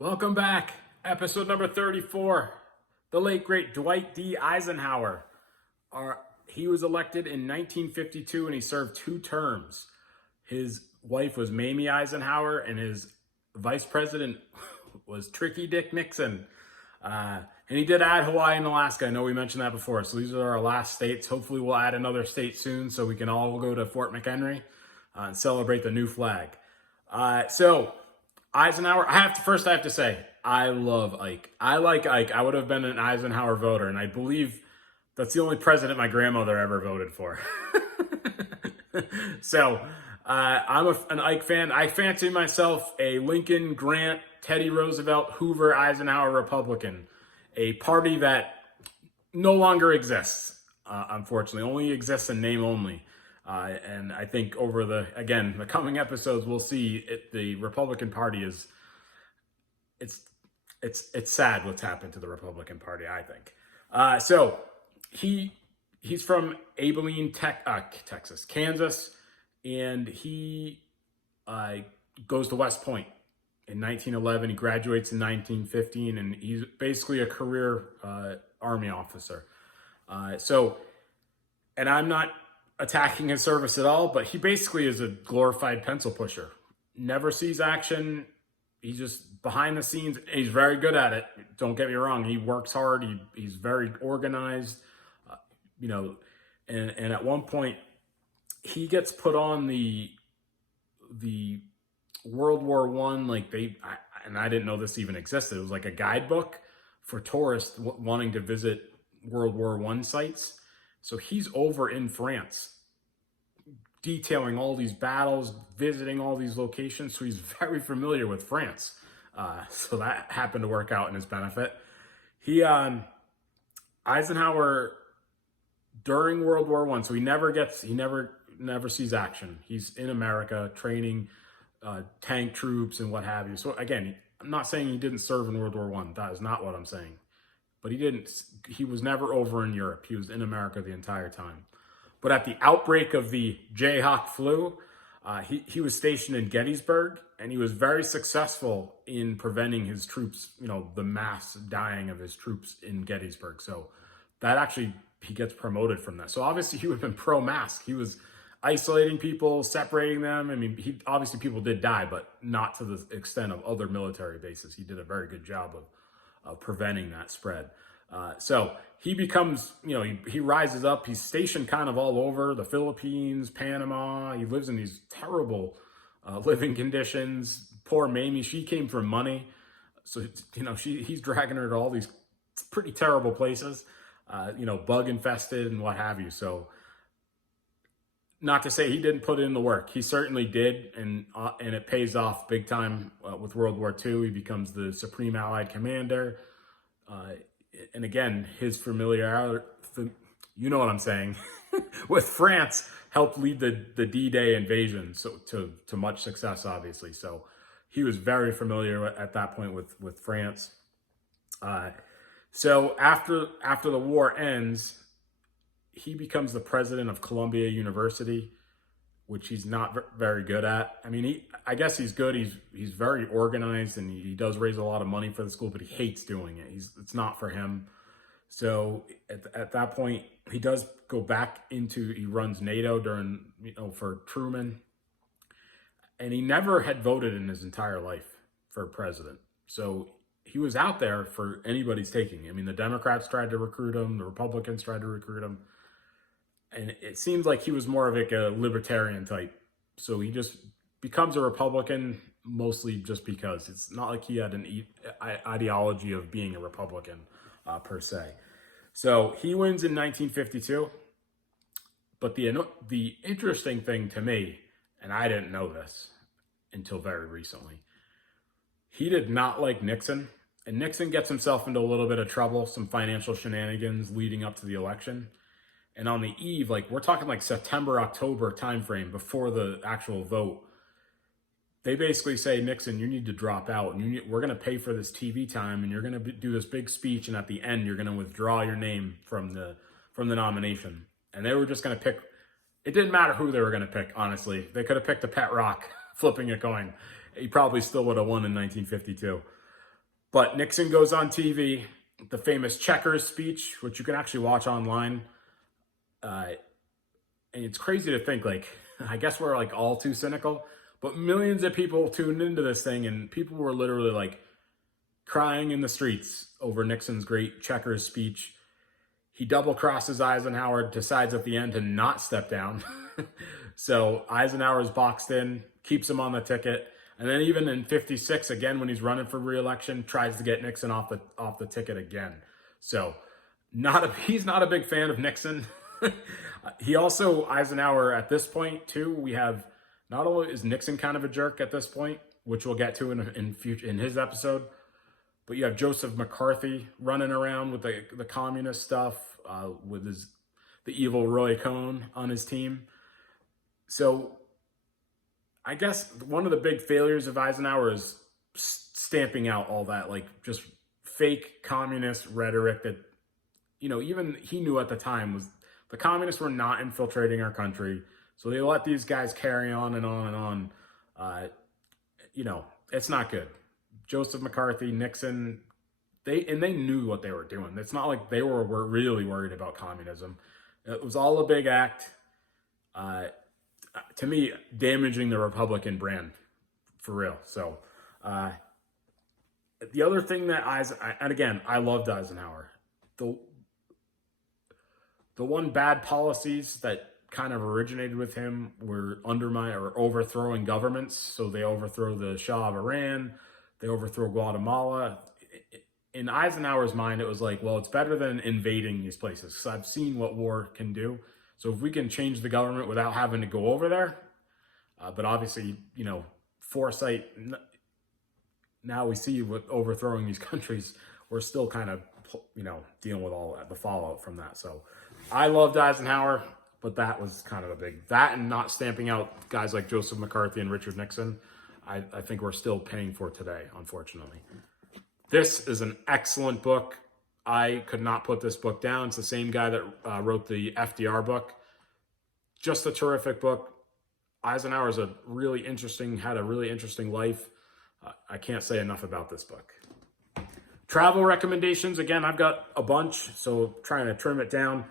Welcome back. Episode number 34. The late, great Dwight D. Eisenhower. He was elected in 1952 and he served 2 terms. His wife was Mamie Eisenhower and his vice president was Tricky Dick Nixon. And he did add Hawaii and Alaska. I know we mentioned that before. So these are our last states. Hopefully we'll add another state soon so we can all go to Fort McHenry and celebrate the new flag. So Eisenhower, I have to say, I love Ike. I like Ike. I would have been an Eisenhower voter, and I believe that's the only president my grandmother ever voted for. So I'm an Ike fan. I fancy myself a Lincoln, Grant, Teddy Roosevelt, Hoover, Eisenhower Republican, a party that no longer exists, unfortunately, only exists in name only. And I think over the coming episodes, we'll see the Republican Party it's sad what's happened to the Republican Party, I think. So he's from Abilene, Texas, Kansas, and he goes to West Point in 1911. He graduates in 1915, and he's basically a career Army officer. And I'm not attacking his service at all, but he basically is a glorified pencil pusher. Never sees action. He's just behind the scenes. He's very good at it. Don't get me wrong. He works hard. He's very organized, and at one point he gets put on the World War I, and I didn't know this even existed. It was like a guidebook for tourists wanting to visit World War I sites. So he's over in France detailing all these battles, visiting all these locations. So he's very familiar with France. So that happened to work out in his benefit. Eisenhower, during World War I, so he never sees action. He's in America training tank troops and what have you. So again, I'm not saying he didn't serve in World War I. That is not what I'm saying. But he was never over in Europe. He was in America the entire time. But at the outbreak of the Jayhawk flu, he was stationed in Gettysburg, and he was very successful in preventing his troops, the mass dying of his troops in Gettysburg. So that actually, he gets promoted from that. So obviously he would have been pro-mask. He was isolating people, separating them. I mean, obviously people did die, but not to the extent of other military bases. He did a very good job of preventing that spread. So he becomes, he rises up. He's stationed kind of all over the Philippines, Panama. He lives in these terrible living conditions. Poor Mamie, she came from money. So, he's dragging her to all these pretty terrible places, bug infested and what have you. So not to say he didn't put in the work. He certainly did. And it pays off big time with World War II. He becomes the Supreme Allied Commander. And again, his familiarity, you know what I'm saying, with France helped lead the D-Day invasion to much success, obviously. So he was very familiar at that point with France. So after the war ends, he becomes the president of Columbia University, which he's not very good at. I mean, I guess he's good. He's very organized, and he does raise a lot of money for the school, but he hates doing it. It's not for him. So at that point, he does go back he runs NATO for Truman. And he never had voted in his entire life for president. So he was out there for anybody's taking. I mean, the Democrats tried to recruit him. The Republicans tried to recruit him. And it seems like he was more of a libertarian type. So he just becomes a Republican mostly just because. It's not like he had an ideology of being a Republican per se. So he wins in 1952. But the interesting thing to me, and I didn't know this until very recently, he did not like Nixon. And Nixon gets himself into a little bit of trouble, some financial shenanigans leading up to the election. And on the eve, we're talking September, October timeframe before the actual vote, they basically say, Nixon, you need to drop out. And we're going to pay for this TV time, and you're going to do this big speech. And at the end, you're going to withdraw your name from the nomination. And they were just going to pick. It didn't matter who they were going to pick, honestly. They could have picked a pet rock, flipping a coin. He probably still would have won in 1952. But Nixon goes on TV, the famous checkers speech, which you can actually watch online. And it's crazy to think, like, I guess we're like all too cynical, but millions of people tuned into this thing, and people were literally like crying in the streets over Nixon's great checkers speech. He double crosses Eisenhower, decides at the end to not step down. So Eisenhower's boxed in, keeps him on the ticket. And then even in 56, again, when he's running for re-election, tries to get Nixon off the ticket again. So he's not a big fan of Nixon. He also, Eisenhower at this point too, we have, not only is Nixon kind of a jerk at this point, which we'll get to in his episode, but you have Joseph McCarthy running around with the communist stuff, with the evil Roy Cohn on his team. So I guess one of the big failures of Eisenhower is stamping out all that, like, just fake communist rhetoric that, even he knew at the time was the communists were not infiltrating our country. So they let these guys carry on and on and on. It's not good. Joseph McCarthy, Nixon, they knew what they were doing. It's not like they were really worried about communism. It was all a big act. To me, damaging the Republican brand, for real. So, the other thing that and again, I loved Eisenhower. The one bad policies that kind of originated with him were undermining or overthrowing governments. So they overthrow the Shah of Iran, they overthrow Guatemala. In Eisenhower's mind, it was like, well, it's better than invading these places, because I've seen what war can do. So if we can change the government without having to go over there, but obviously, foresight, now we see with overthrowing these countries, we're still kind of, dealing with all that, the fallout from that. So I loved Eisenhower, but that was kind of that and not stamping out guys like Joseph McCarthy and Richard Nixon, I think we're still paying for today, unfortunately. This is an excellent book. I could not put this book down. It's the same guy that wrote the FDR book. Just a terrific book. Eisenhower had a really interesting life. I can't say enough about this book. Travel recommendations. Again, I've got a bunch, so trying to trim it down.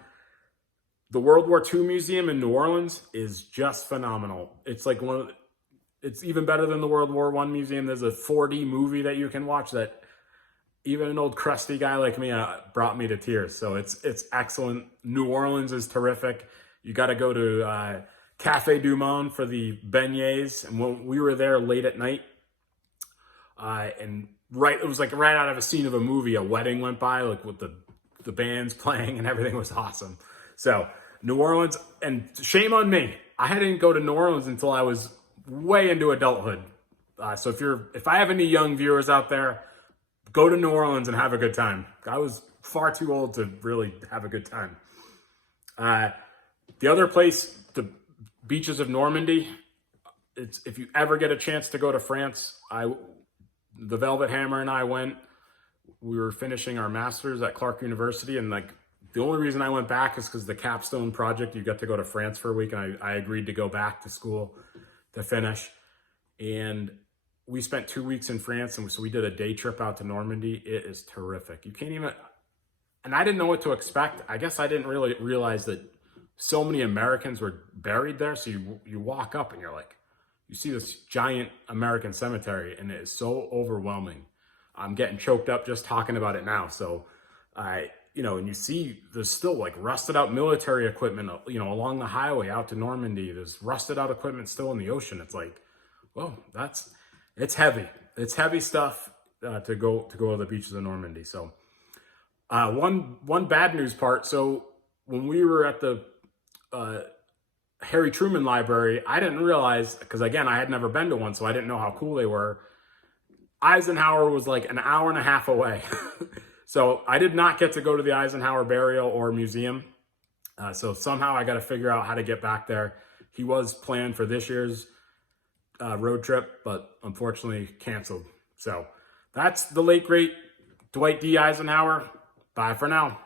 The World War II Museum in New Orleans is just phenomenal. It's like it's even better than the World War I Museum. There's a 4D movie that you can watch that even an old crusty guy like me brought me to tears. So it's excellent. New Orleans is terrific. You got to go to Cafe Du Monde for the beignets. And when we were there late at night, it was like right out of a scene of a movie. A wedding went by, like with the bands playing, and everything was awesome. So New Orleans, and shame on me, I didn't go to New Orleans until I was way into adulthood. So if I have any young viewers out there, go to New Orleans and have a good time. I was far too old to really have a good time. The other place, the beaches of Normandy. If you ever get a chance to go to France, the Velvet Hammer and I went. We were finishing our master's at Clark University, and the only reason I went back is because the capstone project, you get to go to France for a week, and I agreed to go back to school to finish. And we spent 2 weeks in France, and so we did a day trip out to Normandy. It is terrific. You can't even, and I didn't know what to expect. I guess I didn't really realize that so many Americans were buried there. So you walk up and you see this giant American cemetery, and it is so overwhelming. I'm getting choked up just talking about it now. So and you see there's still rusted out military equipment, along the highway out to Normandy. There's rusted out equipment still in the ocean. It's like, whoa, it's heavy. It's heavy stuff to go to the beaches of Normandy. So one bad news part. So when we were at the Harry Truman Library, I didn't realize, because again, I had never been to one, so I didn't know how cool they were. Eisenhower was like an hour and a half away. So I did not get to go to the Eisenhower burial or museum. So somehow I got to figure out how to get back there. He was planned for this year's road trip, but unfortunately canceled. So that's the late, great Dwight D. Eisenhower. Bye for now.